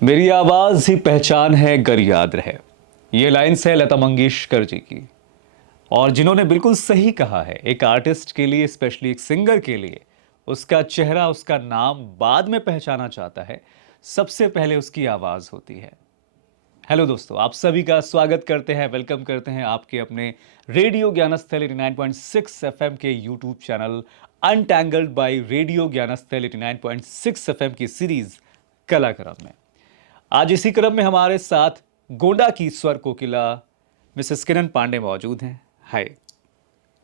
मेरी आवाज ही पहचान है गर याद रहे। ये लाइन्स है लता मंगेशकर जी की। और जिन्होंने बिल्कुल सही कहा है, एक आर्टिस्ट के लिए, स्पेशली एक सिंगर के लिए, उसका चेहरा, उसका नाम बाद में पहचाना जाता है, सबसे पहले उसकी आवाज होती है। हेलो दोस्तों, आप सभी का स्वागत करते हैं, वेलकम करते हैं आपके अपने रेडियो ज्ञानस्थल 89.6 एफएम के YouTube channel untangled by radio Gyansthal 89.6 FM की सीरीज कलाक्रम में। आज इसी क्रम में हमारे साथ गोंडा की स्वर कोकिला मिसेस किरण पांडे मौजूद हैं। हाय।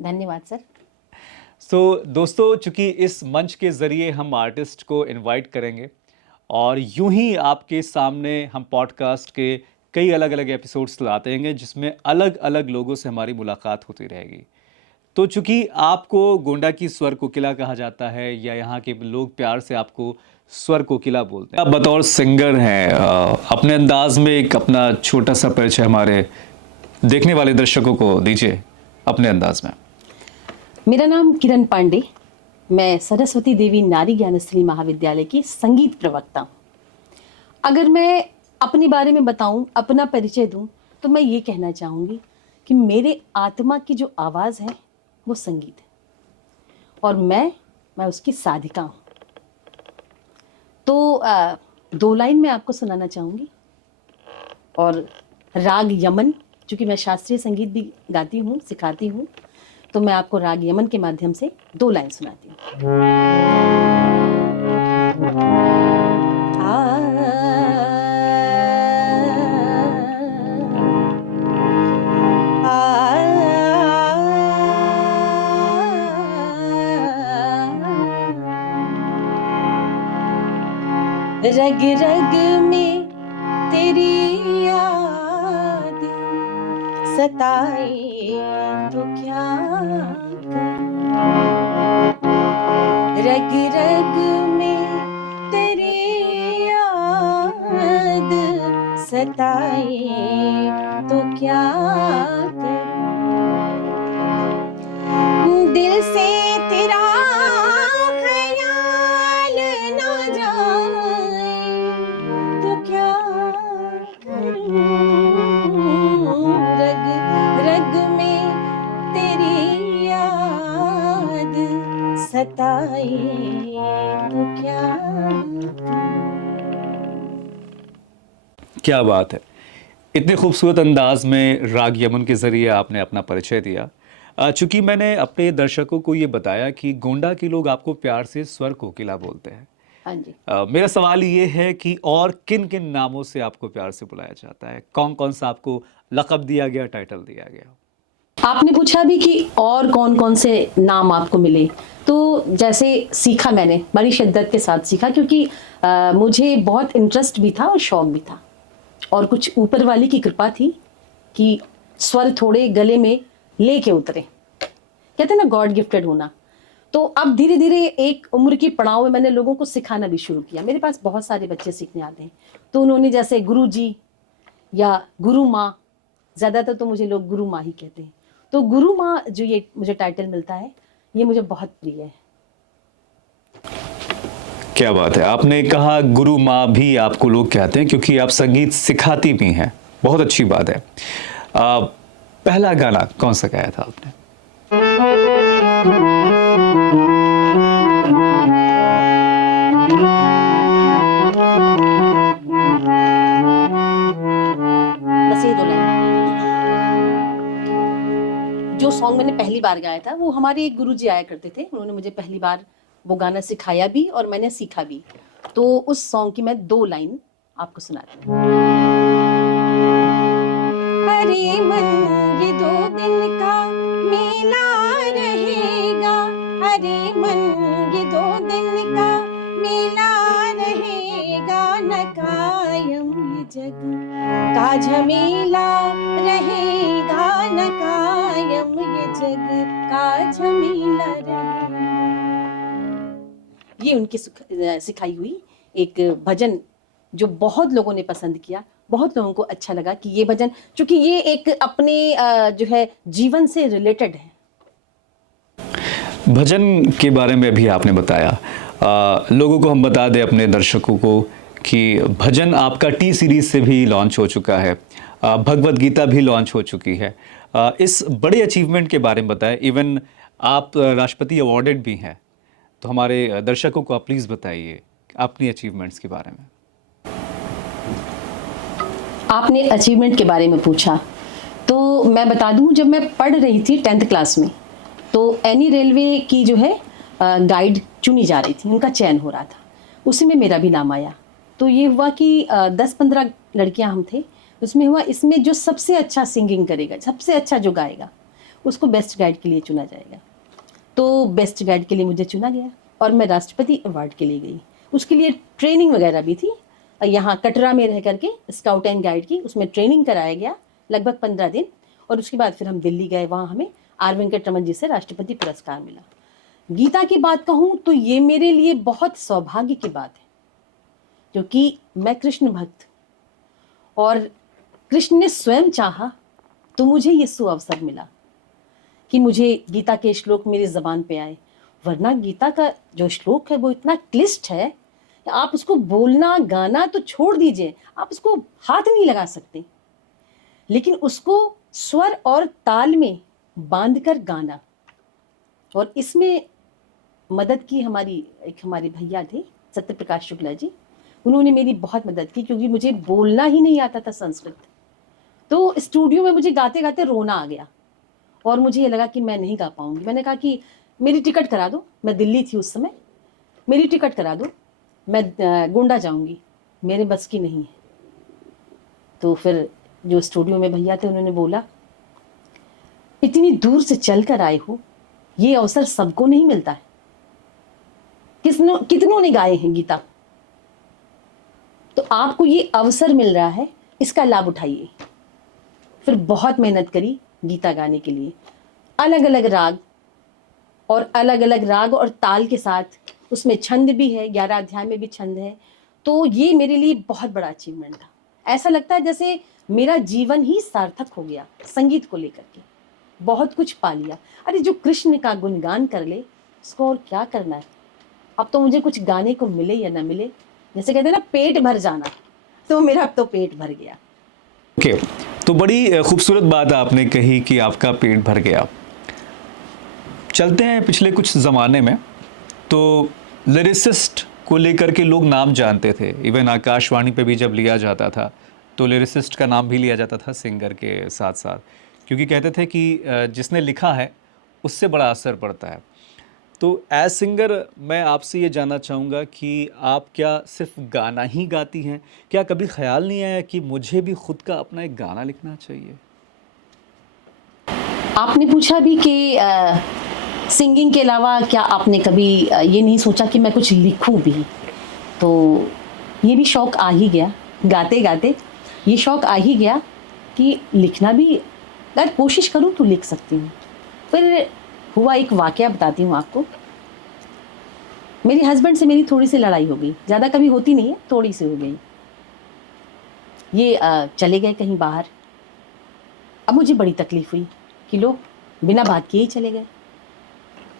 धन्यवाद सर। दोस्तों, चूंकि इस मंच के जरिए हम आर्टिस्ट को इनवाइट करेंगे और यूं ही आपके सामने हम पॉडकास्ट के कई अलग अलग एपिसोड्स लाते हैं जिसमें अलग अलग लोगों से हमारी मुलाकात होती रहेगी। तो चूंकि आपको गोंडा की स्वर कोकिला कहा जाता है या यहाँ के लोग प्यार से आपको स्वर कोकिला बोलते हैं, आप बतौर सिंगर हैं, अपने अंदाज में एक अपना छोटा सा परिचय हमारे देखने वाले दर्शकों को दीजिए अपने अंदाज में। मेरा नाम किरण पांडे, मैं सरस्वती देवी नारी ज्ञानस्थली महाविद्यालय की संगीत प्रवक्ता हूँ। अगर मैं अपने बारे में बताऊं, अपना परिचय दूं, तो मैं ये कहना चाहूँगी कि मेरे आत्मा की जो आवाज़ है वो संगीत है और मैं उसकी साधिका हूँ। तो दो लाइन मैं आपको सुनाना चाहूँगी। और राग यमन, चूँकि मैं शास्त्रीय संगीत भी गाती हूँ, सिखाती हूँ, तो मैं आपको राग यमन के माध्यम से दो लाइन सुनाती हूँ। रग रग में तेरी याद सताए तो क्या करूं। रग रग में तेरी याद सताए तो क्या करूं। दिल से तेरा ख्याल ना जाए तो क्या करूं। रग रग में तेरी याद सताए तो क्या करूं। क्या बात है, इतने खूबसूरत अंदाज में राग यमन के जरिए आपने अपना परिचय दिया। चूंकि मैंने अपने दर्शकों को ये बताया कि गोंडा के लोग आपको प्यार से स्वर कोकिला बोलते हैं। हाँ जी। मेरा सवाल ये है कि और किन किन नामों से आपको प्यार से बुलाया जाता है? कौन कौन सा आपको लक़ब दिया गया, टाइटल दिया गया? आपने पूछा भी कि और कौन कौन से नाम आपको मिले, तो जैसे सीखा मैंने बड़ी शिद्दत के साथ सीखा, क्योंकि मुझे बहुत इंटरेस्ट भी था और शौक भी था और कुछ ऊपर वाली की कृपा थी कि स्वर थोड़े गले में लेके उतरे। कहते हैं ना, गॉड गिफ्टेड होना। तो अब धीरे धीरे एक उम्र की पड़ाव में मैंने लोगों को सिखाना भी शुरू किया। मेरे पास बहुत सारे बच्चे सीखने आते हैं, तो उन्होंने जैसे गुरु जी या गुरु माँ, ज़्यादातर तो मुझे लोग गुरु माँ ही कहते हैं, तो गुरु माँ जो ये मुझे टाइटल मिलता है, ये मुझे बहुत प्रिय है। क्या बात है, आपने कहा गुरु माँ भी आपको लोग कहते हैं क्योंकि आप संगीत सिखाती भी हैं। बहुत अच्छी बात है। पहला गाना कौन सा गाया था आपने? बस ये दो लाइन। जो सॉन्ग मैंने पहली बार गाया था, वो हमारे एक गुरु जी आया करते थे, उन्होंने मुझे पहली बार वो गाना सिखाया भी और मैंने सीखा भी। तो उस सॉन्ग की मैं दो लाइन आपको सुनाती हूँ। अरे मन ये 2 दिन का मेला रहेगा, अरे मन ये 2 दिन का मेला रहेगा, न कायम ये जग का झमेला रहेगा, न कायम ये जग का झमेला रहेगा। ये उनकी सिखाई हुई एक भजन जो बहुत लोगों ने पसंद किया, बहुत लोगों को अच्छा लगा कि ये भजन, चूंकि ये एक अपने जो है जीवन से रिलेटेड है। भजन के बारे में भी आपने बताया, लोगों को हम बता दें, अपने दर्शकों को, कि भजन आपका टी सीरीज से भी लॉन्च हो चुका है, भगवत गीता भी लॉन्च हो चुकी है। इस बड़े अचीवमेंट के बारे में बताएं। इवन आप राष्ट्रपति अवॉर्डेड भी हैं, तो हमारे दर्शकों को आप प्लीज़ बताइए अपनी अचीवमेंट्स के बारे में। आपने अचीवमेंट के बारे में पूछा तो मैं बता दूं, जब मैं पढ़ रही थी 10th क्लास में तो एनी रेलवे की जो है गाइड चुनी जा रही थी, उनका चयन हो रहा था, उसी में मेरा भी नाम आया। तो ये हुआ कि 10-15 लड़कियां हम थे, उसमें हुआ इसमें जो सबसे अच्छा सिंगिंग करेगा, सबसे अच्छा जो गाएगा उसको बेस्ट गाइड के लिए चुना जाएगा। तो बेस्ट गाइड के लिए मुझे चुना गया और मैं राष्ट्रपति अवार्ड के लिए गई। उसके लिए ट्रेनिंग वगैरह भी थी, यहाँ कटरा में रह करके स्काउट एंड गाइड की उसमें ट्रेनिंग कराया गया लगभग 15 दिन। और उसके बाद फिर हम दिल्ली गए, वहाँ हमें आर वेंकट रमन जी से राष्ट्रपति पुरस्कार मिला। गीता की बात कहूँ तो ये मेरे लिए बहुत सौभाग्य की बात है, क्योंकि मैं कृष्ण भक्त और कृष्ण ने स्वयं चाहा तो मुझे ये सुअवसर मिला कि मुझे गीता के श्लोक मेरी ज़बान पे आए। वरना गीता का जो श्लोक है वो इतना क्लिष्ट है, आप उसको बोलना गाना तो छोड़ दीजिए, आप उसको हाथ नहीं लगा सकते, लेकिन उसको स्वर और ताल में बांधकर गाना। और इसमें मदद की हमारे भैया थे सत्य प्रकाश शुक्ला जी, उन्होंने मेरी बहुत मदद की, क्योंकि मुझे बोलना ही नहीं आता था संस्कृत। तो स्टूडियो में मुझे गाते गाते रोना आ गया और मुझे ये लगा कि मैं नहीं गा पाऊंगी। मैंने कहा कि मेरी टिकट करा दो, मैं दिल्ली थी उस समय, मेरी टिकट करा दो, मैं गोंडा जाऊंगी, मेरे बस की नहीं है। तो फिर जो स्टूडियो में भैया थे उन्होंने बोला, इतनी दूर से चल कर आए हो, ये अवसर सबको नहीं मिलता है, कितनों ने गाए हैं गीता, तो आपको ये अवसर मिल रहा है, इसका लाभ उठाइए। फिर बहुत मेहनत करी गीता गाने के लिए, अलग अलग राग और ताल के साथ, उसमें छंद भी है, 11 अध्याय में भी छंद है। तो ये मेरे लिए बहुत बड़ा अचीवमेंट था। ऐसा लगता है जैसे मेरा जीवन ही सार्थक हो गया संगीत को लेकर के, बहुत कुछ पा लिया। अरे जो कृष्ण का गुणगान कर ले उसको और क्या करना है। अब तो मुझे कुछ गाने को मिले या ना मिले, जैसे कहते हैं ना पेट भर जाना, तो मेरा अब तो पेट भर गया। ओके, तो बड़ी खूबसूरत बात आपने कही कि आपका पेट भर गया। चलते हैं पिछले कुछ ज़माने में, तो लिरिसिस्ट को लेकर के लोग नाम जानते थे। इवन आकाशवाणी पे भी जब लिया जाता था तो लिरिसिस्ट का नाम भी लिया जाता था सिंगर के साथ साथ, क्योंकि कहते थे कि जिसने लिखा है उससे बड़ा असर पड़ता है। तो एज सिंगर मैं आपसे ये जानना चाहूँगा कि आप क्या सिर्फ गाना ही गाती हैं? क्या कभी ख्याल नहीं आया कि मुझे भी खुद का अपना एक गाना लिखना चाहिए? आपने पूछा भी कि सिंगिंग के अलावा क्या आपने कभी ये नहीं सोचा कि मैं कुछ लिखूं भी? तो ये भी शौक़ आ ही गया, गाते गाते ये शौक़ आ ही गया कि लिखना भी, अगर कोशिश करूं तो लिख सकती हूँ। फिर हुआ एक वाकया बताती हूँ आपको। मेरे हस्बैंड से मेरी थोड़ी सी लड़ाई हो गई, ज़्यादा कभी होती नहीं है, थोड़ी सी हो गई। ये चले गए कहीं बाहर। अब मुझे बड़ी तकलीफ हुई कि लोग बिना बात किए ही चले गए।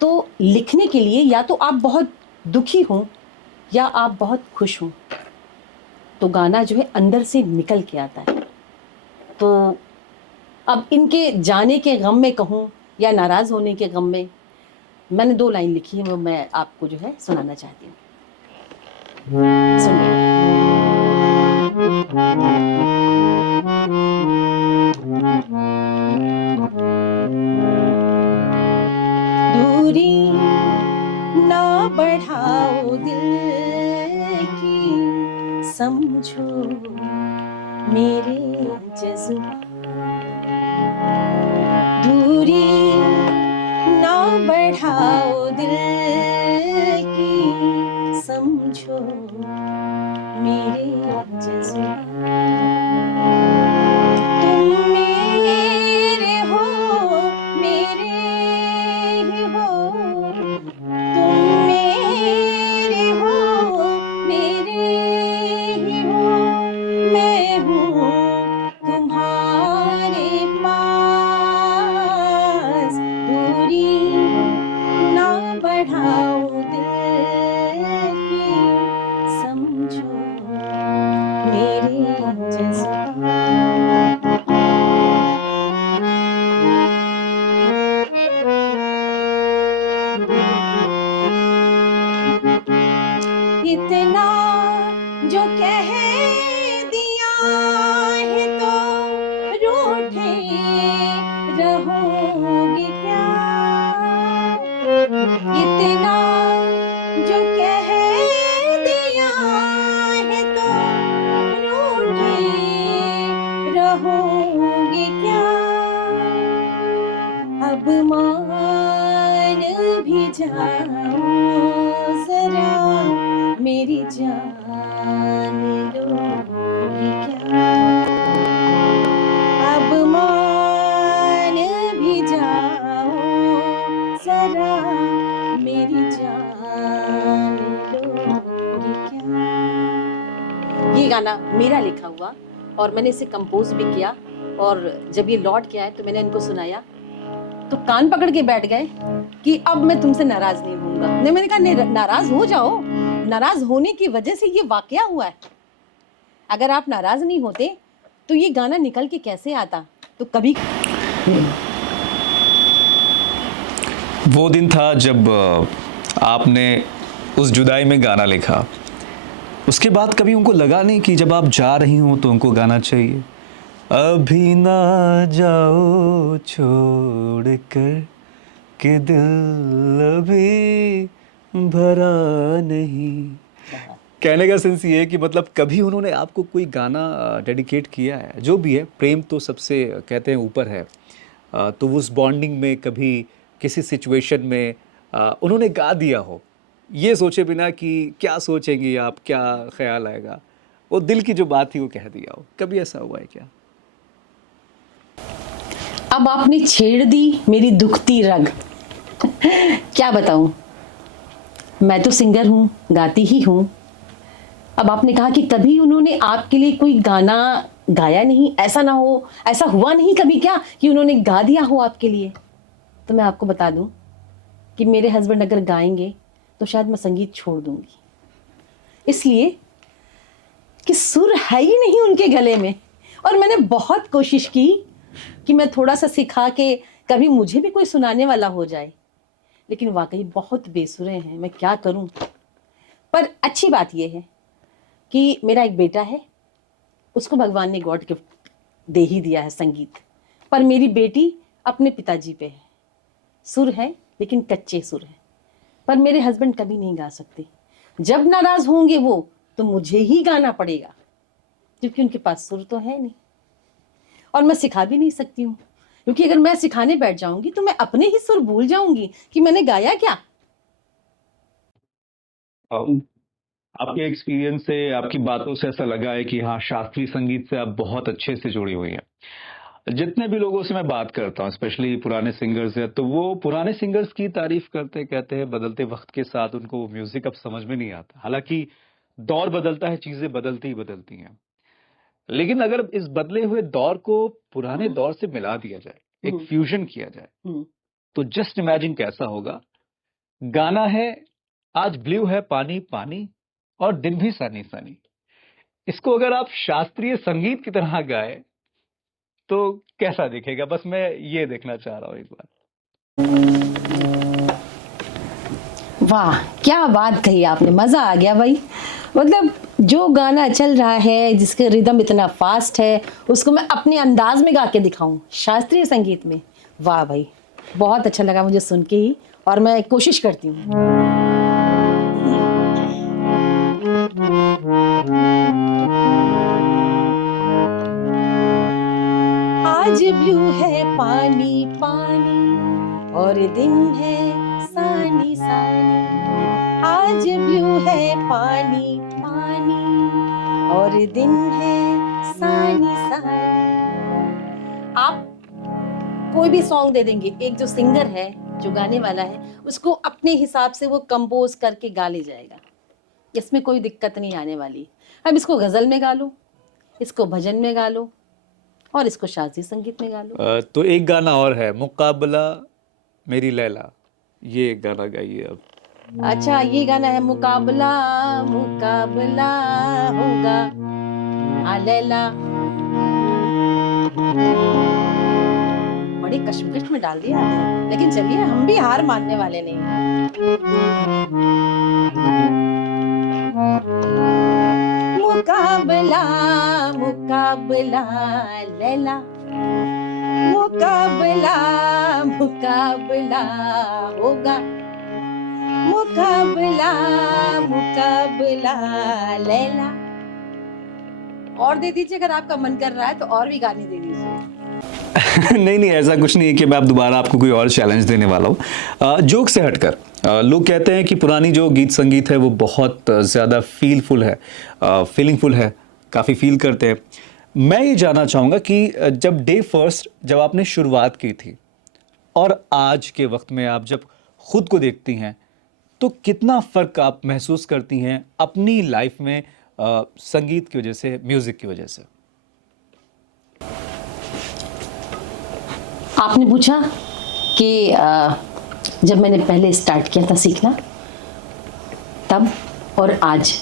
तो लिखने के लिए या तो आप बहुत दुखी हो या आप बहुत खुश हो, तो गाना जो है अंदर से निकल के आता है। तो अब इनके जाने के गम में कहूँ या नाराज़ होने के गम में, मैंने 2 लाइन लिखी है, वो मैं आपको जो है सुनाना चाहती हूँ। सुनिए। दूरी ना बढ़ाओ दिल की, समझो मेरे जज्बात। दूरी ना बढ़ाओ दिल की, समझो मेरे जज्बात। तुम मेरे हो, मेरे ही हो, तुम मेरे हो, मेरे ही हो, मैं हूँ तुम्हारे पास। दूरी ना बढ़ाओ दिल की, समझो मेरे जज्बात। इतना जो कह दिया है तो रूठे रहोगे क्या? इतना जो कह दिया है तो रूठे रहोगे क्या? अब मान भी जाओ जरा, मेरी जान लोगे क्या? अब मान भी जाओ जरा, मेरी जान लोगे क्या? ये गाना मेरा लिखा हुआ और मैंने इसे कंपोज भी किया, और जब ये लौट के आए तो मैंने इनको सुनाया तो कान पकड़ के बैठ गए कि अब मैं तुमसे नाराज नहीं होऊंगा। नहीं, मैंने कहा नाराज हो जाओ, नाराज होने की वजह से ये वाकया हुआ है। अगर आप नाराज नहीं होते तो ये गाना निकल के कैसे आता? तो कभी वो दिन था जब आपने उस जुदाई में गाना लिखा। उसके बाद कभी उनको लगा नहीं कि जब आप जा रही हो तो उनको गाना चाहिए? अभी ना जाओ छोड़ कर कि दिल अभी भरा नहीं। कहने का सेंस ये है कि मतलब कभी उन्होंने आपको कोई गाना डेडिकेट किया है? जो भी है, प्रेम तो सबसे कहते हैं ऊपर है। तो उस बॉन्डिंग में कभी किसी सिचुएशन में उन्होंने गा दिया हो, ये सोचे बिना कि क्या सोचेंगे आप, क्या ख्याल आएगा, वो दिल की जो बात थी वो कह दिया हो, कभी ऐसा हुआ है क्या? अब आपने छेड़ दी मेरी दुखती रग। क्या बताऊं, मैं तो सिंगर हूं, गाती ही हूं। अब आपने कहा कि कभी उन्होंने आपके लिए कोई गाना गाया नहीं, ऐसा ना हो, ऐसा हुआ नहीं कभी क्या कि उन्होंने गा दिया हो आपके लिए? तो मैं आपको बता दूं कि मेरे हस्बैंड अगर गाएंगे तो शायद मैं संगीत छोड़ दूंगी, इसलिए कि सुर है ही नहीं उनके गले में। और मैंने बहुत कोशिश की कि मैं थोड़ा सा सिखा के कभी मुझे भी कोई सुनाने वाला हो जाए, लेकिन वाकई बहुत बेसुरे हैं, मैं क्या करूं। पर अच्छी बात यह है कि मेरा एक बेटा है, उसको भगवान ने गॉड गिफ्ट दे ही दिया है संगीत। पर मेरी बेटी अपने पिताजी पे है, सुर है लेकिन कच्चे सुर है। पर मेरे हस्बैंड कभी नहीं गा सकते। जब नाराज होंगे वो तो मुझे ही गाना पड़ेगा, क्योंकि उनके पास सुर तो है नहीं और मैं सिखा भी नहीं सकती हूँ, क्योंकि अगर मैं सिखाने बैठ जाऊंगी तो मैं अपने ही सुर भूल जाऊंगी कि मैंने गाया क्या। आपके एक्सपीरियंस से, आपकी बातों से ऐसा लगा है कि हाँ, शास्त्रीय संगीत से आप बहुत अच्छे से जुड़ी हुई हैं। जितने भी लोगों से मैं बात करता हूँ, स्पेशली पुराने सिंगर्स हैं, तो वो पुराने सिंगर्स की तारीफ करते कहते हैं बदलते वक्त के साथ उनको वो म्यूजिक अब समझ में नहीं आता। हालांकि दौर बदलता है, चीजें बदलती ही बदलती हैं, लेकिन अगर इस बदले हुए दौर को पुराने दौर से मिला दिया जाए, एक फ्यूजन किया जाए, तो जस्ट इमेजिन कैसा होगा। गाना है आज ब्लू है पानी पानी और दिन भी सनी सनी। इसको अगर आप शास्त्रीय संगीत की तरह गाए तो कैसा दिखेगा? बस मैं ये देखना चाह रहा हूं एक बार। वाह, क्या बात कही आपने, मजा आ गया भाई। मतलब जो गाना चल रहा है, जिसका रिदम इतना फास्ट है, उसको मैं अपने अंदाज में गा के दिखाऊं शास्त्रीय संगीत में। वाह भाई, बहुत अच्छा लगा मुझे सुन के ही, और मैं कोशिश करती हूँ। आज ब्लू है पानी पानी और दिन है सानी सानी। आज ब्लू है पानी पानी और दिन है सानी सानी। आप कोई भी सॉन्ग दे देंगे, एक जो सिंगर है, जो गाने वाला है, उसको अपने हिसाब से वो कंपोज करके गा ले जाएगा, इसमें कोई दिक्कत नहीं आने वाली। अब इसको गजल में गा लो, इसको भजन में गा लो, और इसको शास्त्रीय संगीत में गा लो। तो एक गाना और है, मुकाबला मेरी लैला, ये एक गाना गाइए अब। अच्छा, ये गाना है, मुकाबला मुकाबला होगा, आ लैला। बड़ी कश्मकश में डाल दिया आपने, लेकिन चलिए हम भी हार मानने वाले नहीं हैं। मुकाबला मुकाबला लैला, मुकाबला मुकाबला होगा, मुकाबला मुकाबला लैला। और दे दीजिए अगर आपका मन कर रहा है तो और भी गाने दे दीजिए। नहीं नहीं, ऐसा कुछ नहीं है कि मैं अब दोबारा आपको कोई और चैलेंज देने वाला हूँ। जोक से हटकर लोग कहते हैं कि पुरानी जो गीत संगीत है वो बहुत ज़्यादा फीलफुल है, फीलिंगफुल है, काफ़ी फील करते हैं। मैं ये जानना चाहूँगा कि जब डे फर्स्ट जब आपने शुरुआत की थी और आज के वक्त में आप जब खुद को देखती हैं तो कितना फ़र्क आप महसूस करती हैं अपनी लाइफ में संगीत की वजह से, म्यूज़िक की वजह से? आपने पूछा कि जब मैंने पहले स्टार्ट किया था सीखना तब और आज,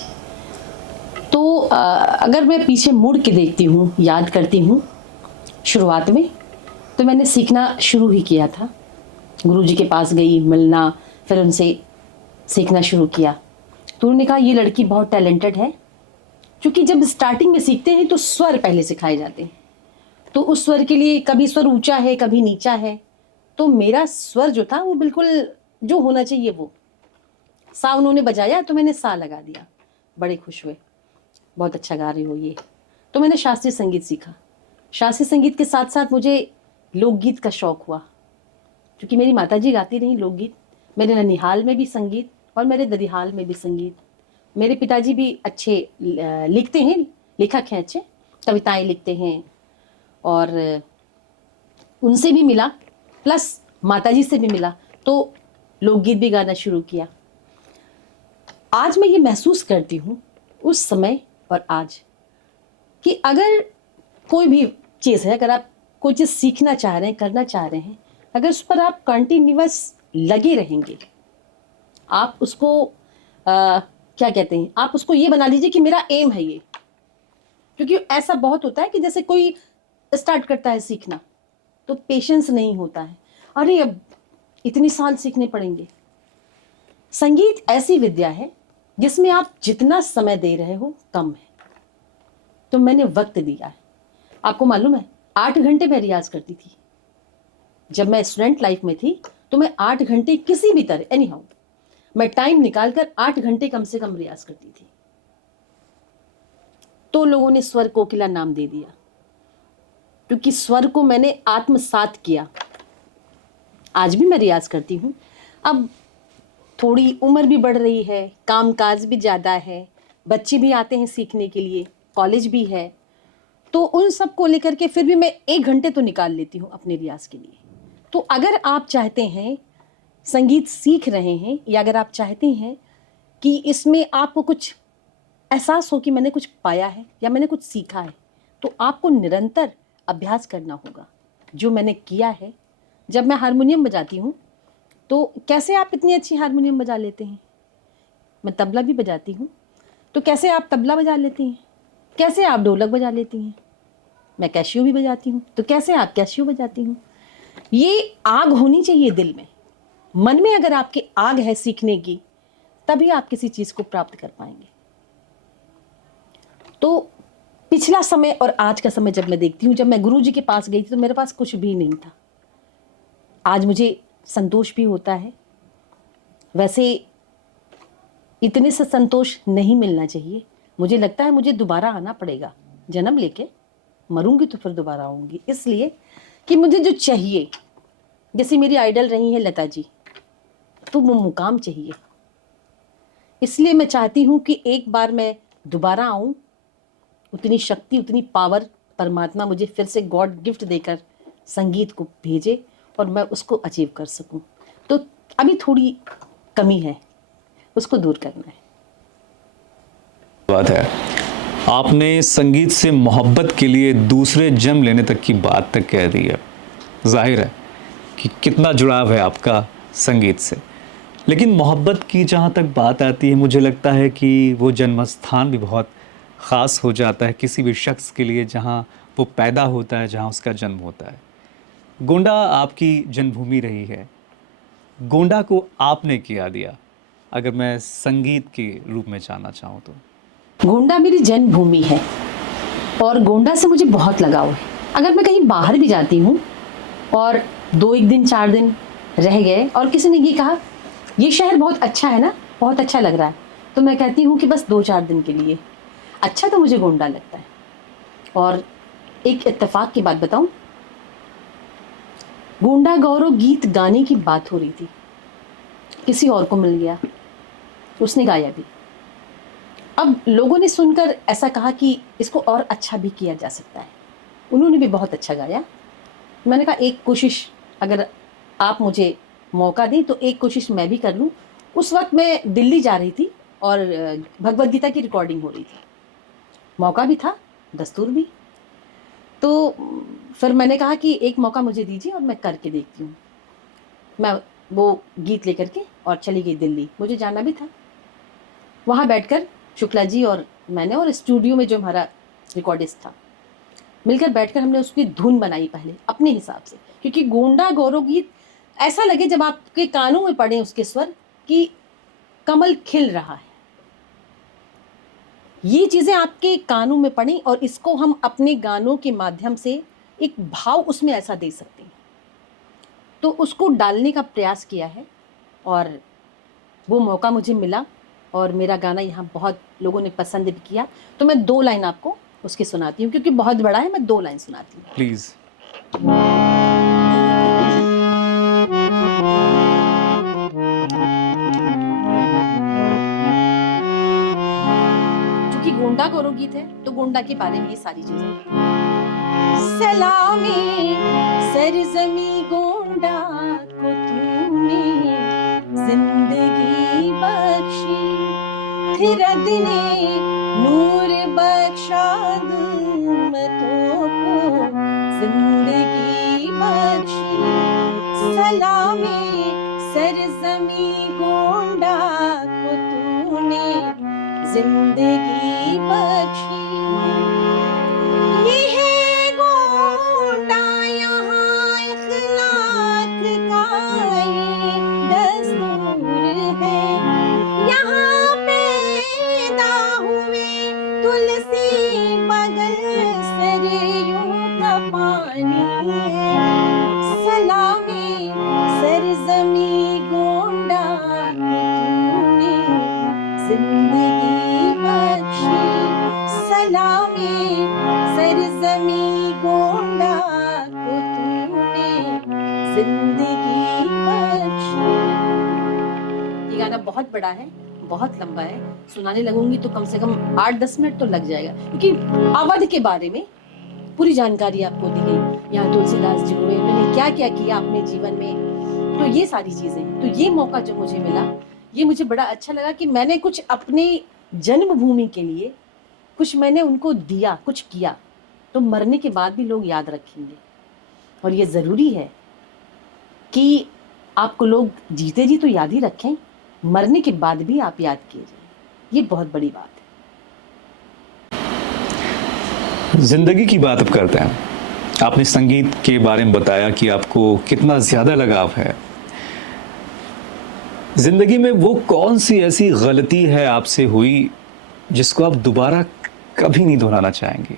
तो अगर मैं पीछे मुड़ के देखती हूँ, याद करती हूँ शुरुआत में, तो मैंने सीखना शुरू ही किया था। गुरुजी के पास गई मिलना, फिर उनसे सीखना शुरू किया तो उन्होंने कहा ये लड़की बहुत टैलेंटेड है, क्योंकि जब स्टार्टिंग में सीखते हैं तो स्वर पहले सिखाए जाते हैं, तो उस स्वर के लिए कभी स्वर ऊंचा है कभी नीचा है, तो मेरा स्वर जो था वो बिल्कुल जो होना चाहिए वो सा उन्होंने बजाया तो मैंने सा लगा दिया। बड़े खुश हुए, बहुत अच्छा गा रही हो ये। तो मैंने शास्त्रीय संगीत सीखा। शास्त्रीय संगीत के साथ साथ मुझे लोकगीत का शौक़ हुआ, क्योंकि मेरी माताजी गाती रही लोकगीत। मेरे ननिहाल में भी संगीत और मेरे ददिहाल में भी संगीत। मेरे पिताजी भी अच्छे लिखते हैं, लेखक हैं, अच्छे कविताएं लिखते हैं, और उनसे भी मिला प्लस माताजी से भी मिला तो लोकगीत भी गाना शुरू किया। आज मैं ये महसूस करती हूँ उस समय और आज कि अगर कोई भी चीज़ है, अगर आप कोई चीज़ सीखना चाह रहे हैं, करना चाह रहे हैं, अगर उस पर आप कंटिन्यूअस लगे रहेंगे, आप उसको क्या कहते हैं, आप उसको ये बना लीजिए कि मेरा एम है ये। क्योंकि ऐसा बहुत होता है कि जैसे कोई स्टार्ट करता है सीखना तो पेशेंस नहीं होता है, अरे अब इतने साल सीखने पड़ेंगे। संगीत ऐसी विद्या है जिसमें आप जितना समय दे रहे हो कम है। तो मैंने वक्त दिया है। आपको मालूम है 8 घंटे मैं रियाज करती थी। जब मैं स्टूडेंट लाइफ में थी तो मैं 8 घंटे किसी भी तरह एनी हाउ मैं टाइम निकालकर 8 घंटे कम से कम रियाज करती थी। तो लोगों ने स्वर कोकिला नाम दे दिया, क्योंकि स्वर को मैंने आत्मसात किया। आज भी मैं रियाज करती हूँ। अब थोड़ी उम्र भी बढ़ रही है, कामकाज भी ज़्यादा है, बच्चे भी आते हैं सीखने के लिए, कॉलेज भी है, तो उन सब को लेकर के फिर भी मैं 1 घंटे तो निकाल लेती हूँ अपने रियाज के लिए। तो अगर आप चाहते हैं संगीत सीख रहे हैं, या अगर आप चाहते हैं कि इसमें आपको कुछ एहसास हो कि मैंने कुछ पाया है या मैंने कुछ सीखा है, तो आपको निरंतर अभ्यास करना होगा, जो मैंने किया है। जब मैं हारमोनियम बजाती हूँ तो कैसे आप इतनी अच्छी हारमोनियम बजा लेते हैं? मैं तबला भी बजाती हूँ, तो कैसे आप तबला बजा लेती हैं? कैसे आप ढोलक बजा लेती हैं? मैं कैशियो भी बजाती हूँ, तो कैसे आप कैशियो बजाती हूँ? ये आग होनी चाहिए दिल में, मन में। अगर आपकी आग है सीखने की, तभी आप किसी चीज़ को प्राप्त कर पाएंगे। तो पिछला समय और आज का समय जब मैं देखती हूँ, जब मैं गुरुजी के पास गई थी तो मेरे पास कुछ भी नहीं था। आज मुझे संतोष भी होता है। वैसे इतने से संतोष नहीं मिलना चाहिए। मुझे लगता है मुझे दोबारा आना पड़ेगा, जन्म लेके मरूंगी तो फिर दोबारा आऊंगी, इसलिए कि मुझे जो चाहिए, जैसे मेरी आइडल रही है लता जी, तो वो मुकाम चाहिए। इसलिए मैं चाहती हूँ कि एक बार मैं दोबारा आऊँ, उतनी शक्ति, उतनी पावर परमात्मा मुझे फिर से गॉड गिफ्ट देकर संगीत को भेजे और मैं उसको अचीव कर सकूं। तो अभी थोड़ी कमी है, उसको दूर करना है। बात है, आपने संगीत से मोहब्बत के लिए दूसरे जन्म लेने तक की बात तक कह दी है। जाहिर है कि कितना जुड़ाव है आपका संगीत से। लेकिन मोहब्बत की जहाँ तक बात आती है, मुझे लगता है कि वो जन्म स्थान भी बहुत ख़ास हो जाता है किसी भी शख्स के लिए जहाँ वो पैदा होता है, जहाँ उसका जन्म होता है। गोंडा आपकी जन्मभूमि रही है। गोंडा को आपने क्या दिया, अगर मैं संगीत के रूप में जानना चाहूँ तो? गोंडा मेरी जन्मभूमि है और गोंडा से मुझे बहुत लगाव है। अगर मैं कहीं बाहर भी जाती हूँ और 1 दिन 4 दिन रह गए और किसी ने ये कहा ये शहर बहुत अच्छा है ना, बहुत अच्छा लग रहा है, तो मैं कहती हूँ कि बस 2-4 दिन के लिए। अच्छा तो मुझे गोंडा लगता है। और एक इत्तेफाक की बात बताऊँ, गोंडा गौरव गीत गाने की बात हो रही थी, किसी और को मिल गया, उसने गाया भी। अब लोगों ने सुनकर ऐसा कहा कि इसको और अच्छा भी किया जा सकता है। उन्होंने भी बहुत अच्छा गाया। मैंने कहा एक कोशिश अगर आप मुझे मौका दें तो एक कोशिश मैं भी कर लूँ। उस वक्त मैं दिल्ली जा रही थी और भगवद गीता की रिकॉर्डिंग हो रही थी। मौका भी था, दस्तूर भी। तो फिर मैंने कहा कि एक मौका मुझे दीजिए और मैं करके देखती हूँ। मैं वो गीत लेकर के और चली गई दिल्ली। मुझे जाना भी था। वहाँ बैठकर शुक्ला जी और मैंने और स्टूडियो में जो हमारा रिकॉर्डिस्ट था, मिलकर बैठकर हमने उसकी धुन बनाई पहले अपने हिसाब से, क्योंकि गोंडा गौरव गीत ऐसा लगे जब आपके कानों में पड़े उसके स्वर कि कमल खिल रहा है। ये चीज़ें आपके कानों में पड़ी और इसको हम अपने गानों के माध्यम से एक भाव उसमें ऐसा दे सकते हैं, तो उसको डालने का प्रयास किया है और वो मौका मुझे मिला और मेरा गाना यहाँ बहुत लोगों ने पसंद भी किया। तो मैं 2 लाइन आपको उसकी सुनाती हूँ, क्योंकि बहुत बड़ा है, मैं 2 लाइन सुनाती हूँ। प्लीज़। क्योंकि गोंडा गौरव गीत है तो गोंडा के बारे में ये सारी चीजें। सलामी सरजमी गोंडा को तूने जिंदगी बख्शी, खिरद ने नूर बख्शा उम्मतों को जिंदगी बख्शी। सलामी सरजमी गोंडा को तूने जिंदगी बख्शी। ये है गोंडा यहाँ इखलाक का ये दस्तूर है, यहाँ पैदा हुए तुलसी बगल सरयू का पानी है। सलामी सरजमी गोंडा तूने जिंदगी बख्शी। सलामी सरजमी गोंडा को तूने जिंदगी बख्शी। ये गाना बहुत बड़ा है, बहुत लंबा है, सुनाने लगूंगी तो कम से कम 8-10 मिनट तो लग जाएगा, क्योंकि अवध के बारे में पूरी जानकारी आपको दी गई। यहाँ तुलसीदास जी हुए, उन्होंने क्या क्या किया अपने जीवन में, तो ये सारी चीजें। तो ये मौका जो मुझे मिला, ये मुझे बड़ा अच्छा लगा कि मैंने कुछ अपने जन्मभूमि के लिए कुछ मैंने उनको दिया, कुछ किया, तो मरने के बाद भी लोग याद रखेंगे। और ये ज़रूरी है कि आपको लोग जीते जी तो याद ही रखें, मरने के बाद भी आप याद किए जाएं। ये बहुत बड़ी बात है। ज़िंदगी की बात अब करते हैं। आपने संगीत के बारे में बताया कि आपको कितना ज़्यादा लगाव है। ज़िंदगी में वो कौन सी ऐसी गलती है आपसे हुई जिसको आप दोबारा कभी नहीं दोहराना चाहेंगी?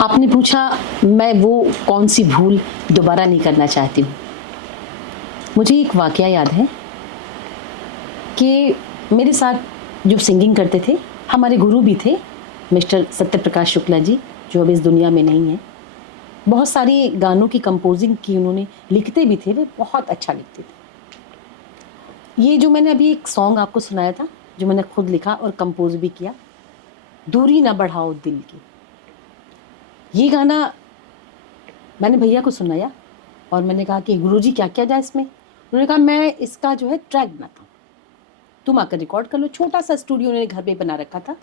आपने पूछा मैं वो कौन सी भूल दोबारा नहीं करना चाहती हूँ। मुझे एक वाकया याद है कि मेरे साथ जो सिंगिंग करते थे, हमारे गुरु भी थे मिस्टर सत्यप्रकाश शुक्ला जी, जो अब इस दुनिया में नहीं है। बहुत सारी गानों की कंपोजिंग की उन्होंने, लिखते भी थे, वे बहुत अच्छा लिखते थे। ये जो मैंने अभी एक सॉन्ग आपको सुनाया था, जो मैंने खुद लिखा और कंपोज भी किया, दूरी ना बढ़ाओ दिल की, ये गाना मैंने भैया को सुनाया और मैंने कहा कि गुरुजी क्या क्या जाए इसमें। उन्होंने कहा मैं इसका जो है ट्रैक बनाता हूँ, तुम आकर रिकॉर्ड कर लो। छोटा सा स्टूडियो उन्होंने घर पे बना रखा था।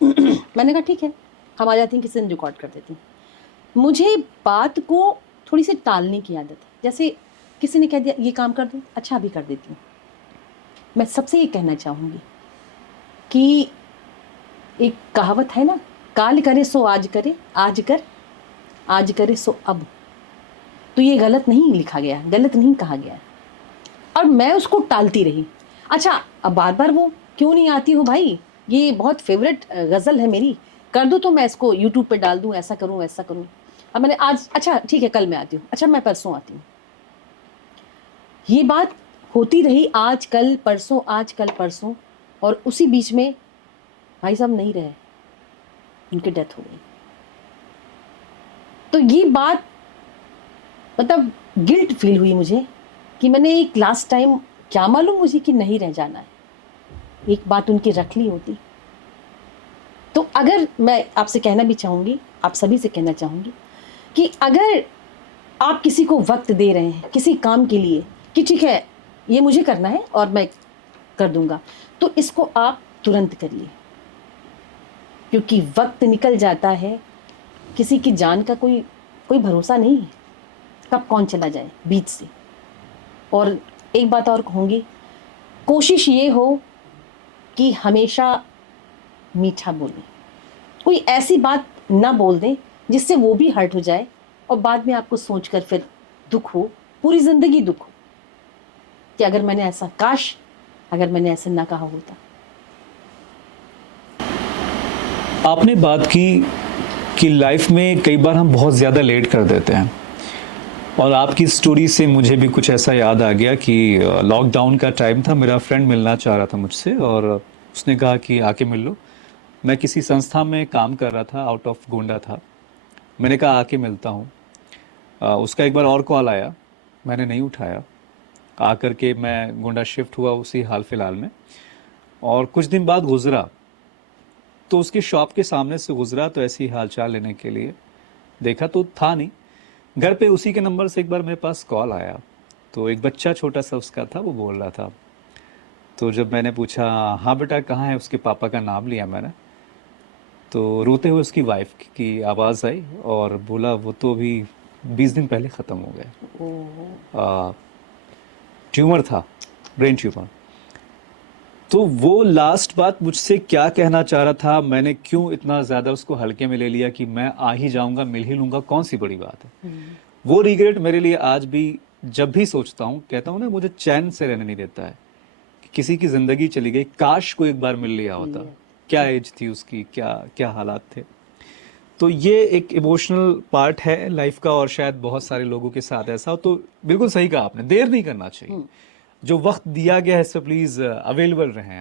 मैंने कहा ठीक है, हम आ जाती हैं, किसी दिन रिकॉर्ड कर देती हूँ। मुझे बात को थोड़ी सी टालने की आदत है। जैसे किसी ने कह दिया ये काम कर दूँ, अच्छा अभी कर देती हूँ। मैं सबसे ये कहना चाहूँगी कि एक कहावत है ना, काल करे सो आज करे, आज करे सो अब। तो ये गलत नहीं लिखा गया, गलत नहीं कहा गया, और मैं उसको टालती रही। अच्छा, अब बार बार वो क्यों नहीं आती हो भाई, ये बहुत फेवरेट गज़ल है मेरी, कर दो तो मैं इसको यूट्यूब पे डाल दूँ, ऐसा करूँ वैसा करूँ। अब मैंने आज, अच्छा ठीक है कल मैं आती हूँ, अच्छा मैं परसों आती हूँ। ये बात होती रही, आज कल परसों, आज कल परसों, और उसी बीच में भाई साहब नहीं रहे, उनकी डेथ हो गई। तो ये बात मतलब गिल्ट फील हुई मुझे कि मैंने एक लास्ट टाइम, क्या मालूम मुझे कि नहीं रह जाना है, एक बात उनकी रख ली होती। तो अगर मैं आपसे कहना भी चाहूँगी, आप सभी से कहना चाहूँगी कि अगर आप किसी को वक्त दे रहे हैं किसी काम के लिए कि ठीक है ये मुझे करना है और मैं कर दूंगा, तो इसको आप तुरंत करिए, क्योंकि वक्त निकल जाता है, किसी की जान का कोई भरोसा नहीं है, कब कौन चला जाए बीच से। और एक बात और कहूँगी, कोशिश ये हो कि हमेशा मीठा बोलें, कोई ऐसी बात ना बोल दें जिससे वो भी हर्ट हो जाए और बाद में आपको सोचकर फिर दुख हो, पूरी ज़िंदगी दुख हो कि अगर मैंने ऐसा, काश अगर मैंने ऐसे ना कहा होता। आपने बात की कि लाइफ में कई बार हम बहुत ज़्यादा लेट कर देते हैं, और आपकी स्टोरी से मुझे भी कुछ ऐसा याद आ गया कि लॉकडाउन का टाइम था, मेरा फ्रेंड मिलना चाह रहा था मुझसे और उसने कहा कि आके मिल लो। मैं किसी संस्था में काम कर रहा था, आउट ऑफ गोंडा था। मैंने कहा आके मिलता हूँ। उसका एक बार और कॉल आया, मैंने नहीं उठाया। आकर के मैं गोंडा शिफ्ट हुआ उसी हाल फिलहाल में, और कुछ दिन बाद गुज़रा तो उसकी शॉप के सामने से गुज़रा तो ऐसी हालचाल लेने के लिए, देखा तो था नहीं। घर पे उसी के नंबर से एक बार मेरे पास कॉल आया, तो एक बच्चा छोटा सा उसका था, वो बोल रहा था। तो जब मैंने पूछा हाँ बेटा कहाँ है, उसके पापा का नाम लिया मैंने, तो रोते हुए उसकी वाइफ की आवाज़ आई और बोला वो तो अभी 20 दिन पहले ख़त्म हो गए। ट्यूमर था, ब्रेन ट्यूमर। तो वो लास्ट बात मुझसे क्या कहना चाह रहा था, मैंने क्यों इतना ज़्यादा उसको हल्के में ले लिया कि मैं आ ही जाऊंगा, मिल ही लूंगा, कौन सी बड़ी बात है। वो रिग्रेट मेरे लिए आज भी जब भी सोचता हूँ, कहता हूँ ना, मुझे चैन से रहने नहीं देता है कि किसी की ज़िंदगी चली गई, काश को एक बार मिल लिया होता। क्या एज थी उसकी, क्या क्या हालात थे। तो ये एक इमोशनल पार्ट है लाइफ का, और शायद बहुत सारे लोगों के साथ ऐसा हो। तो बिल्कुल सही कहा आपने, देर नहीं करना चाहिए। जो वक्त दिया गया है इससे प्लीज़ अवेलेबल रहें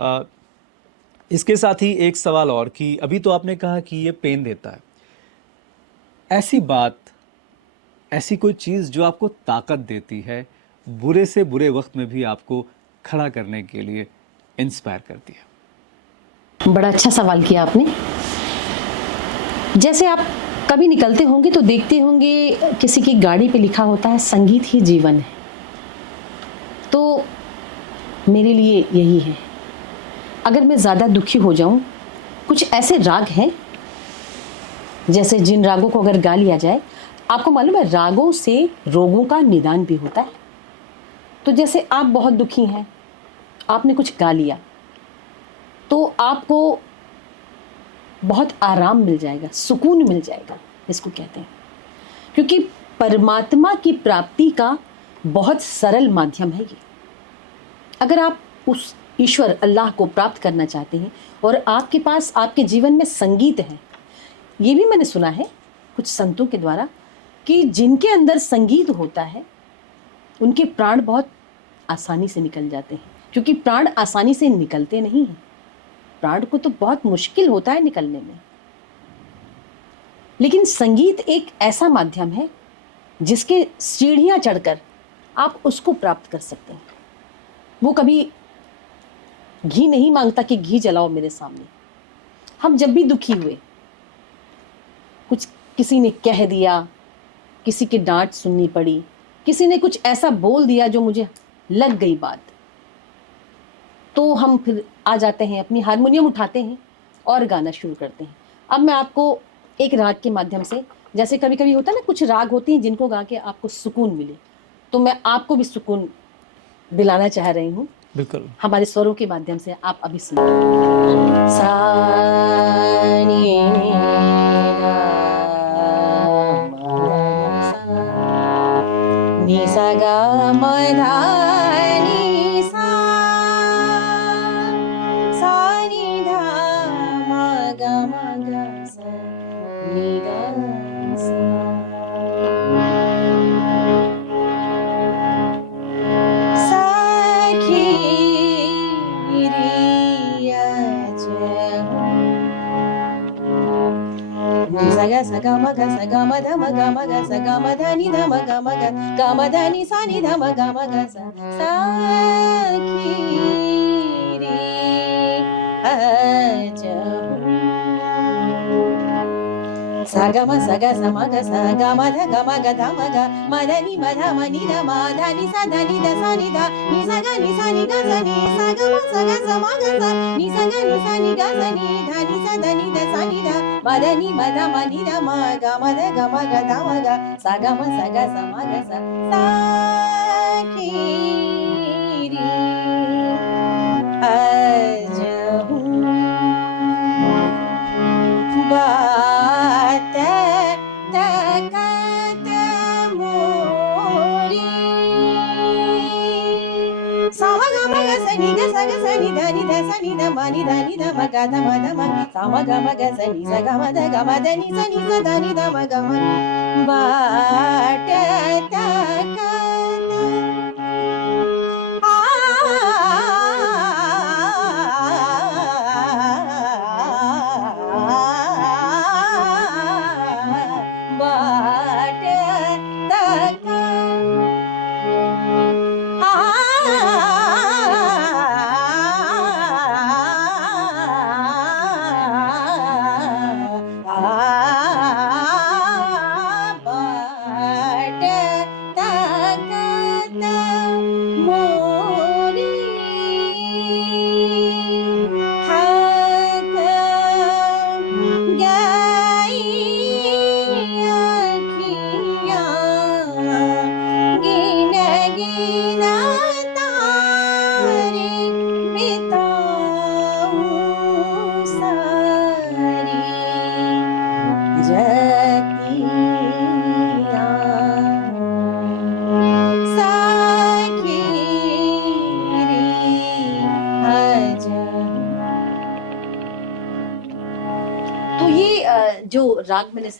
आप। इसके साथ ही एक सवाल और कि अभी तो आपने कहा कि ये पेन देता है, ऐसी बात, ऐसी कोई चीज़ जो आपको ताकत देती है, बुरे से बुरे वक्त में भी आपको खड़ा करने के लिए इंस्पायर करती है। बड़ा अच्छा सवाल किया आपने। जैसे आप कभी निकलते होंगे तो देखते होंगे किसी की गाड़ी पे लिखा होता है संगीत ही जीवन है, तो मेरे लिए यही है। अगर मैं ज़्यादा दुखी हो जाऊं, कुछ ऐसे राग हैं जैसे जिन रागों को अगर गा लिया जाए, आपको मालूम है रागों से रोगों का निदान भी होता है। तो जैसे आप बहुत दुखी हैं, आपने कुछ गा लिया तो आपको बहुत आराम मिल जाएगा, सुकून मिल जाएगा, इसको कहते हैं। क्योंकि परमात्मा की प्राप्ति का बहुत सरल माध्यम है ये। अगर आप उस ईश्वर अल्लाह को प्राप्त करना चाहते हैं और आपके पास, आपके जीवन में संगीत है, ये भी मैंने सुना है कुछ संतों के द्वारा कि जिनके अंदर संगीत होता है उनके प्राण बहुत आसानी से निकल जाते हैं। क्योंकि प्राण आसानी से निकलते नहीं हैं, प्राण को तो बहुत मुश्किल होता है निकलने में। लेकिन संगीत एक ऐसा माध्यम है जिसके सीढ़ियां चढ़कर आप उसको प्राप्त कर सकते हैं। वो कभी घी नहीं मांगता कि घी जलाओ मेरे सामने। हम जब भी दुखी हुए, कुछ किसी ने कह दिया, किसी की डांट सुननी पड़ी, किसी ने कुछ ऐसा बोल दिया जो मुझे लग गई बात, तो हम फिर आ जाते हैं, अपनी हारमोनियम उठाते हैं और गाना शुरू करते हैं। अब मैं आपको एक राग के माध्यम से, जैसे कभी कभी होता है ना, कुछ राग होती हैं जिनको गा के आपको सुकून मिले, तो मैं आपको भी सुकून दिलाना चाह रही हूँ। बिल्कुल। हमारे स्वरों के माध्यम से आप अभी सुनिए। सा नी धा म सा नी सा गा म धा नी सा सा नी धा म गा सा नी गा सा Saga saga maga saga mada maga maga saga mada ni da maga maga ga mada ni sa ni da maga maga sa sa ki ri aja saga ma saga sa maga saga mada ga maga da maga mada ni mada ma ni da ma da ni sa ni da ni saga ni sa ni ga sa ni saga ma saga sa maga sa ni saga ni sa ni ga sa ni da ni sa ni da mada ni mada ma ni da ma ga maga da maga saga ma saga sa maga sa sa ki ri ajahu बात तकत मोरी सामा गा मा गा सा नी गा सा गा सा नी दा मा नी दा मा गा दा मा सामा गा मा गा सा नी सा गा मा दा नी सा दा नी दा मा गा मा बाट तकत बाट तक बाट तकत मोरी थक गई गिन गिन तारे बिताऊं सारी रतिया सखी रे अजब। तो ये जो राग मैंने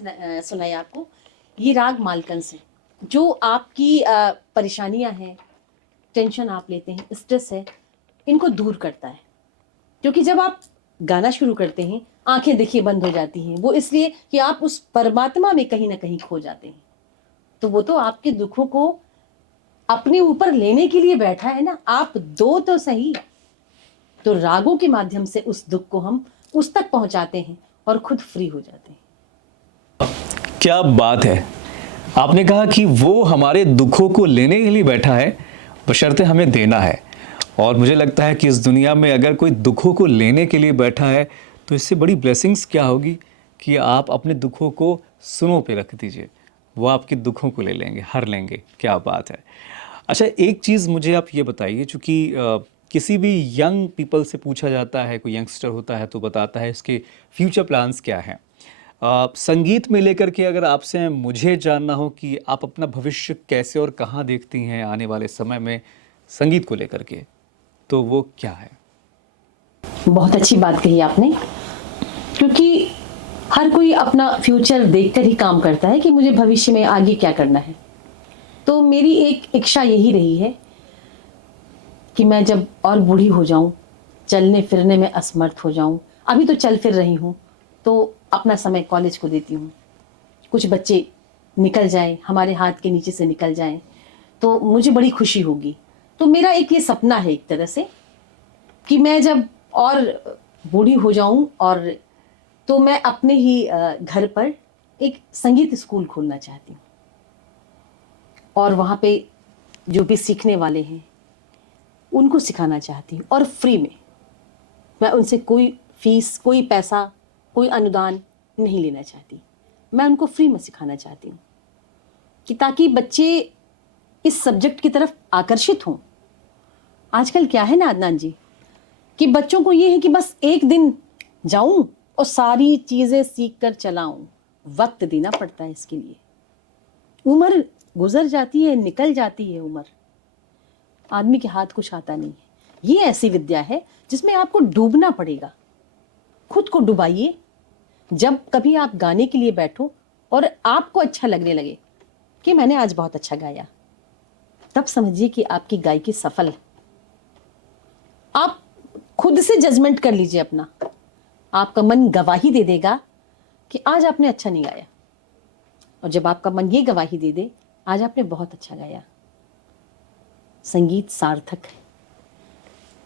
सुनाया आपको, ये राग मालकंस है। जो आपकी परेशानियां हैं, टेंशन आप लेते हैं, स्ट्रेस है, इनको दूर करता है। क्योंकि जब आप गाना शुरू करते हैं, आंखें देखिए बंद हो जाती हैं, वो इसलिए कि आप उस परमात्मा में कहीं ना कहीं खो जाते हैं। तो वो तो आपके दुखों को अपने ऊपर लेने के लिए बैठा है ना, आप दो तो सही। तो रागों के माध्यम से उस दुख को हम उस तक पहुंचाते हैं और खुद फ्री हो जाते हैं। क्या बात है। आपने कहा कि वो हमारे दुखों को लेने के लिए बैठा है, बशर्ते हमें देना है। और मुझे लगता है कि इस दुनिया में अगर कोई दुखों को लेने के लिए बैठा है तो इससे बड़ी ब्लेसिंग्स क्या होगी कि आप अपने दुखों को सुनों पे रख दीजिए, वो आपके दुखों को ले लेंगे, हर लेंगे। क्या बात है। अच्छा, एक चीज़ मुझे आप ये बताइए, चूँकि किसी भी यंग पीपल से पूछा जाता है, कोई यंगस्टर होता है तो बताता है इसके फ्यूचर प्लान्स क्या हैं। संगीत में लेकर के अगर आपसे मुझे जानना हो कि आप अपना भविष्य कैसे और कहाँ देखती हैं आने वाले समय में संगीत को लेकर के, तो वो क्या है? बहुत अच्छी बात कही आपने, क्योंकि हर कोई अपना फ्यूचर देखकर ही काम करता है कि मुझे भविष्य में आगे क्या करना है। तो मेरी एक इच्छा यही रही है कि मैं जब और बूढ़ी हो जाऊं, चलने फिरने में असमर्थ हो जाऊं, अभी तो चल फिर रही हूं, तो अपना समय कॉलेज को देती हूं, कुछ बच्चे निकल जाएं, हमारे हाथ के नीचे से निकल जाएं, तो मुझे बड़ी खुशी होगी। तो मेरा एक ये सपना है एक तरह से कि मैं जब और बूढ़ी हो जाऊं और तो मैं अपने ही घर पर एक संगीत स्कूल खोलना चाहती हूँ, और वहाँ पे जो भी सीखने वाले हैं उनको सिखाना चाहती हूँ, और फ्री में। मैं उनसे कोई फीस, कोई पैसा, कोई अनुदान नहीं लेना चाहती। मैं उनको फ्री में सिखाना चाहती हूँ कि ताकि बच्चे इस सब्जेक्ट की तरफ आकर्षित हों आजकल क्या है ना अदनान जी, कि बच्चों को ये है कि बस एक दिन जाऊं और सारी चीजें सीख कर चलाऊं। वक्त देना पड़ता है इसके लिए। उम्र गुजर जाती है, निकल जाती है उम्र, आदमी के हाथ कुछ आता नहीं है। ये ऐसी विद्या है जिसमें आपको डूबना पड़ेगा। खुद को डुबाइए। जब कभी आप गाने के लिए बैठो और आपको अच्छा लगने लगे कि मैंने आज बहुत अच्छा गाया, तब समझिए कि आपकी गायकी सफल है। आप खुद से जजमेंट कर लीजिए अपना। आपका मन गवाही दे देगा कि आज आपने अच्छा नहीं गाया, और जब आपका मन ये गवाही दे दे आज आपने बहुत अच्छा गाया, संगीत सार्थक है।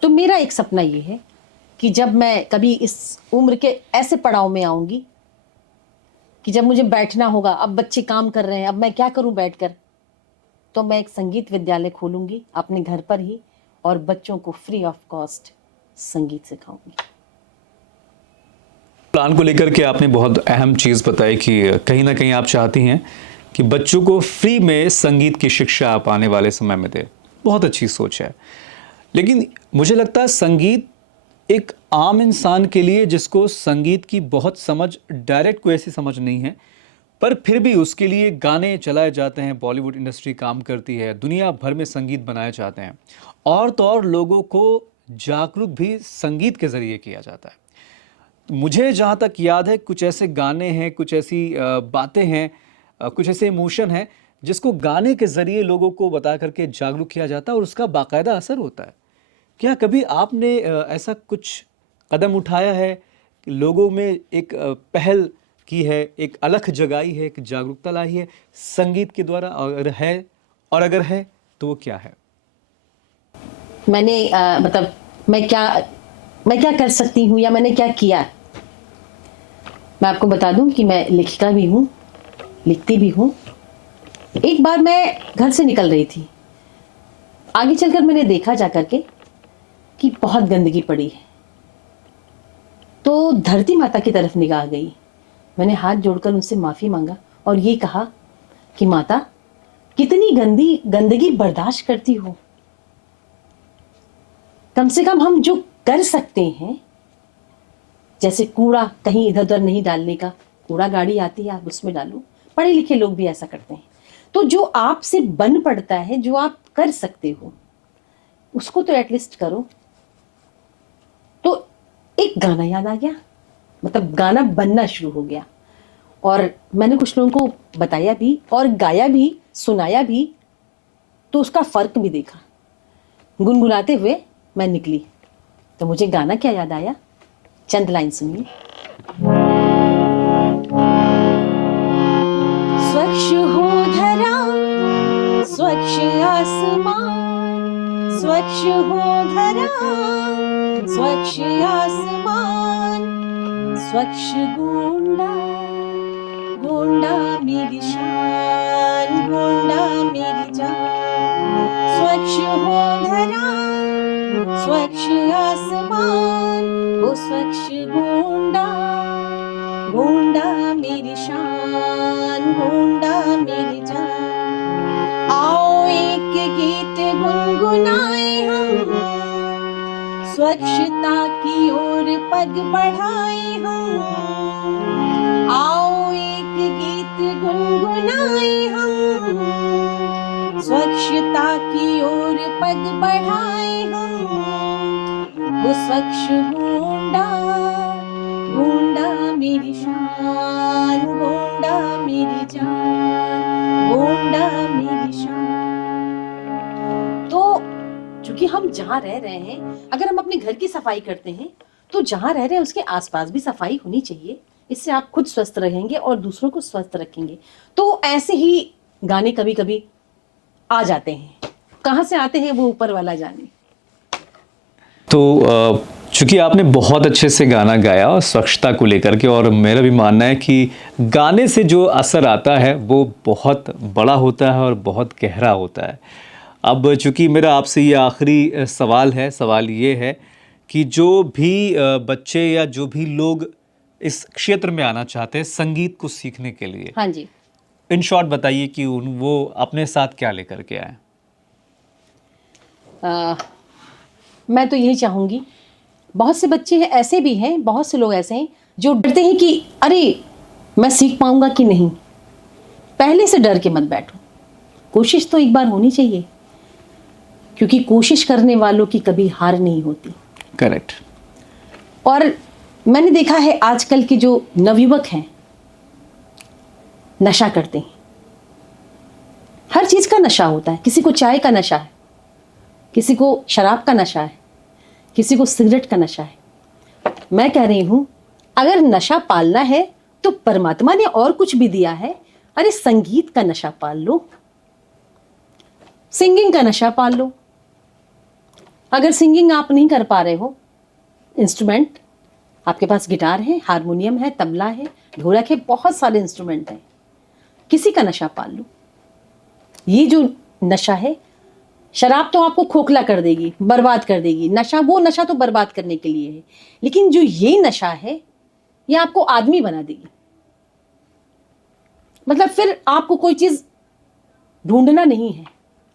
तो मेरा एक सपना ये है कि जब मैं कभी इस उम्र के ऐसे पड़ाव में आऊंगी कि जब मुझे बैठना होगा, अब बच्चे काम कर रहे हैं, अब मैं क्या करूं बैठकर, तो मैं एक संगीत विद्यालय खोलूंगी अपने घर पर ही और बच्चों को फ्री ऑफ कॉस्ट संगीत सिखाऊंगी। प्लान को लेकर के आपने बहुत अहम चीज़ बताई कि कहीं ना कहीं आप चाहती हैं कि बच्चों को फ्री में संगीत की शिक्षा आप आने वाले समय में दें। बहुत अच्छी सोच है। लेकिन मुझे लगता है संगीत एक आम इंसान के लिए जिसको संगीत की बहुत समझ, डायरेक्ट कोई ऐसी समझ नहीं है, पर फिर भी उसके लिए गाने चलाए जाते हैं, बॉलीवुड इंडस्ट्री काम करती है, दुनिया भर में संगीत बनाए जाते हैं, और तो और लोगों को जागरूक भी संगीत के ज़रिए किया जाता है। मुझे जहाँ तक याद है कुछ ऐसे गाने हैं, कुछ ऐसी बातें हैं, कुछ ऐसे इमोशन हैं जिसको गाने के ज़रिए लोगों को बता करके जागरूक किया जाता है और उसका बाकायदा असर होता है। क्या कभी आपने ऐसा कुछ कदम उठाया है कि लोगों में एक पहल की है, एक अलख जगाई है, एक जागरूकता लाई है संगीत के द्वारा, अगर है और अगर है तो वो क्या है? मैंने मतलब मैं क्या कर सकती हूँ या मैंने क्या किया। मैं आपको बता दूं कि मैं लेखिका भी हूँ, लिखती भी हूँ। एक बार मैं घर से निकल रही थी, आगे चलकर मैंने देखा जाकर के कि बहुत गंदगी पड़ी है, तो धरती माता की तरफ निगाह गई। मैंने हाथ जोड़कर उनसे माफी मांगा और ये कहा कि माता, कितनी गंदगी बर्दाश्त करती हो। कम से कम हम जो कर सकते हैं, जैसे कूड़ा कहीं इधर उधर नहीं डालने का, कूड़ा गाड़ी आती है आप उसमें डालो, पढ़े लिखे लोग भी ऐसा करते हैं। तो जो आपसे बन पड़ता है, जो आप कर सकते हो, उसको तो एटलीस्ट करो। तो एक गाना याद आ गया, मतलब गाना बनना शुरू हो गया, और मैंने कुछ लोगों को बताया भी और गाया भी, सुनाया भी, तो उसका फर्क भी देखा। गुनगुनाते हुए मैं निकली तो मुझे गाना क्या याद आया, चंद लाइन सुनिए। स्वच्छ हो धरा, स्वच्छ आसमान, स्वच्छ हो धरा, स्वच्छ आसमान, स्वच्छ गोंडा, गोंडा मेरी शान, गोंडा मेरी जान। स्वच्छ हो धरा, स्वच्छ आसमान, वो स्वच्छ गोंडा, गोंडा मेरी शान, गोंडा मेरी जान। आओ एक गीत गुनगुनाए हम, स्वच्छता की ओर पग बढ़ाए हम। आओ एक गीत गुनगुनाए हम, स्वच्छता की ओर पग बढ़ाए हम। वो स्वच्छ गोंडा, गोंडा मेरी शान, गोंडा मेरी जान, गोंडा मेरी शान। तो चूंकि हम जहाँ रह रहे हैं, अगर हम अपने घर की सफाई करते हैं तो जहाँ रह रहे हैं उसके आसपास भी सफाई होनी चाहिए। इससे आप खुद स्वस्थ रहेंगे और दूसरों को स्वस्थ रखेंगे। तो ऐसे ही गाने कभी कभी आ जाते हैं, कहाँ से आते हैं वो ऊपर वाला जाने। तो चूंकि आपने बहुत अच्छे से गाना गाया और स्वच्छता को लेकर के, और मेरा भी मानना है कि गाने से जो असर आता है वो बहुत बड़ा होता है और बहुत गहरा होता है। अब चूंकि मेरा आपसे ये आखिरी सवाल है, सवाल ये है कि जो भी बच्चे या जो भी लोग इस क्षेत्र में आना चाहते हैं संगीत को सीखने के लिए, हाँ जी, इन शॉर्ट बताइए कि वो अपने साथ क्या लेकर के आए। मैं तो यही चाहूँगी, बहुत से बच्चे हैं ऐसे भी हैं, बहुत से लोग ऐसे हैं जो डरते हैं कि अरे मैं सीख पाऊंगा कि नहीं। पहले से डर के मत बैठो, कोशिश तो एक बार होनी चाहिए, क्योंकि कोशिश करने वालों की कभी हार नहीं होती। करेक्ट। और मैंने देखा है आजकल के जो नवयुवक हैं नशा करते हैं। हर चीज का नशा होता है, किसी को चाय का नशा है, किसी को शराब का नशा है, किसी को सिगरेट का नशा है। मैं कह रही हूं अगर नशा पालना है तो परमात्मा ने और कुछ भी दिया है। अरे संगीत का नशा पाल लो, सिंगिंग का नशा पाल लो। अगर सिंगिंग आप नहीं कर पा रहे हो, इंस्ट्रूमेंट आपके पास गिटार है, हारमोनियम है, तबला है, ढोलक है, बहुत सारे इंस्ट्रूमेंट हैं, किसी का नशा पाल लो। ये जो नशा है, शराब तो आपको खोखला कर देगी, बर्बाद कर देगी। नशा, वो नशा तो बर्बाद करने के लिए है, लेकिन जो ये नशा है ये आपको आदमी बना देगी। मतलब फिर आपको कोई चीज ढूंढना नहीं है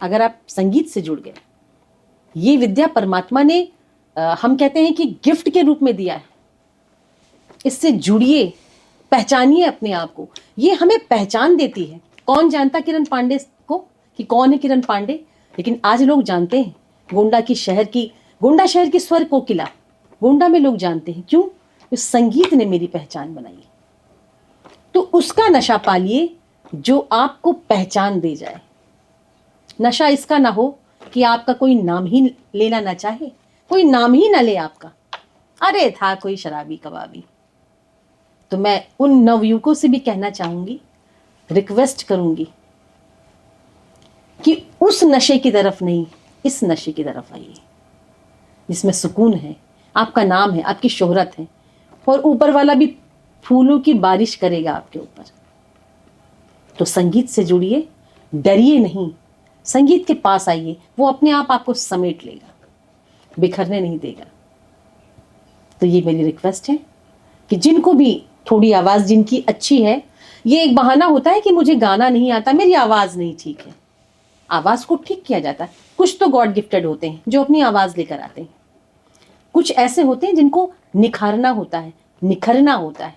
अगर आप संगीत से जुड़ गए। ये विद्या परमात्मा ने हम कहते हैं कि गिफ्ट के रूप में दिया है। इससे जुड़िए, पहचानिए अपने आप को। ये हमें पहचान देती है। कौन जानता किरण पांडे को कि कौन है किरण पांडे, लेकिन आज लोग जानते हैं। गोंडा शहर की स्वर कोकिला, गोंडा में लोग जानते हैं। क्यों? इस संगीत ने मेरी पहचान बनाई। तो उसका नशा पालिए जो आपको पहचान दे जाए। नशा इसका ना हो कि आपका कोई नाम ही लेना ना चाहे, कोई नाम ही ना ले आपका। अरे था कोई शराबी कबाबी। तो मैं उन नवयुवकों से भी कहना चाहूंगी, रिक्वेस्ट करूंगी कि उस नशे की तरफ नहीं, इस नशे की तरफ आइए जिसमें सुकून है, आपका नाम है, आपकी शोहरत है, और ऊपर वाला भी फूलों की बारिश करेगा आपके ऊपर। तो संगीत से जुड़िए, डरिए नहीं, संगीत के पास आइए, वो अपने आप आपको समेट लेगा, बिखरने नहीं देगा। तो ये मेरी रिक्वेस्ट है कि जिनको भी थोड़ी आवाज जिनकी अच्छी है, ये एक बहाना होता है कि मुझे गाना नहीं आता, मेरी आवाज नहीं ठीक है। आवाज को ठीक किया जाता है। कुछ तो गॉड गिफ्टेड होते हैं जो अपनी आवाज लेकर आते हैं, कुछ ऐसे होते हैं जिनको निखारना होता है, निखरना होता है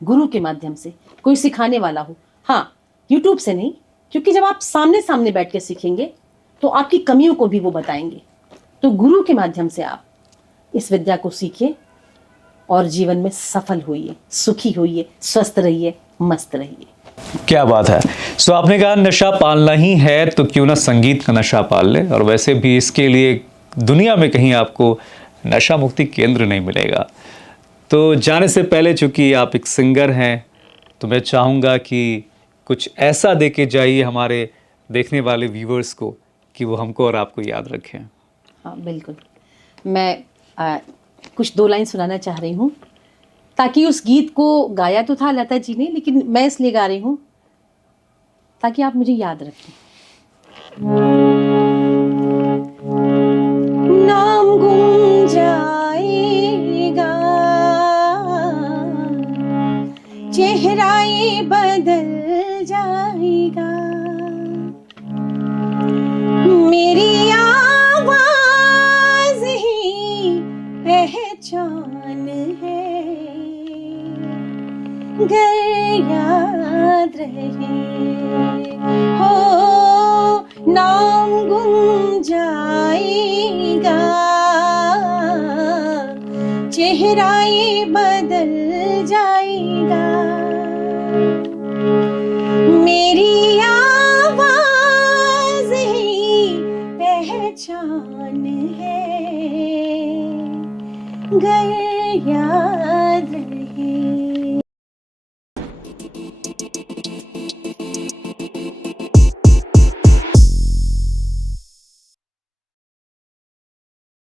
गुरु के माध्यम से, कोई सिखाने वाला हो। हाँ, यूट्यूब से नहीं, क्योंकि जब आप सामने सामने बैठ के सीखेंगे तो आपकी कमियों को भी वो बताएंगे। तो गुरु के माध्यम से आप इस विद्या को सीखिए और जीवन में सफल होइए, सुखी होइए, स्वस्थ रहिए, मस्त रहिए। क्या बात है। सो आपने कहा नशा पालना ही है तो क्यों ना संगीत का नशा पाल ले। और वैसे भी इसके लिए दुनिया में कहीं आपको नशा मुक्ति केंद्र नहीं मिलेगा। तो जाने से पहले, चूंकि आप एक सिंगर हैं, तो मैं चाहूँगा कि कुछ ऐसा दे के जाइए हमारे देखने वाले व्यूवर्स को कि वो हमको और आपको याद रखें। हाँ बिल्कुल। मैं कुछ 2 लाइन सुनाना चाह रही हूँ, ताकि उस गीत को गाया तो था लता जी ने, लेकिन मैं इसलिए गा रही हूँ ताकि आप मुझे याद रखें। नाम गुम जाएगा, चेहरा ये बदल जाएगा, मेरी आवाज ही पहचान है, गर याद रहे हो, नाम गुम जाएगा, चेहरा ये बदल जाएगा, मेरी आवाज ही पहचान है, गर याद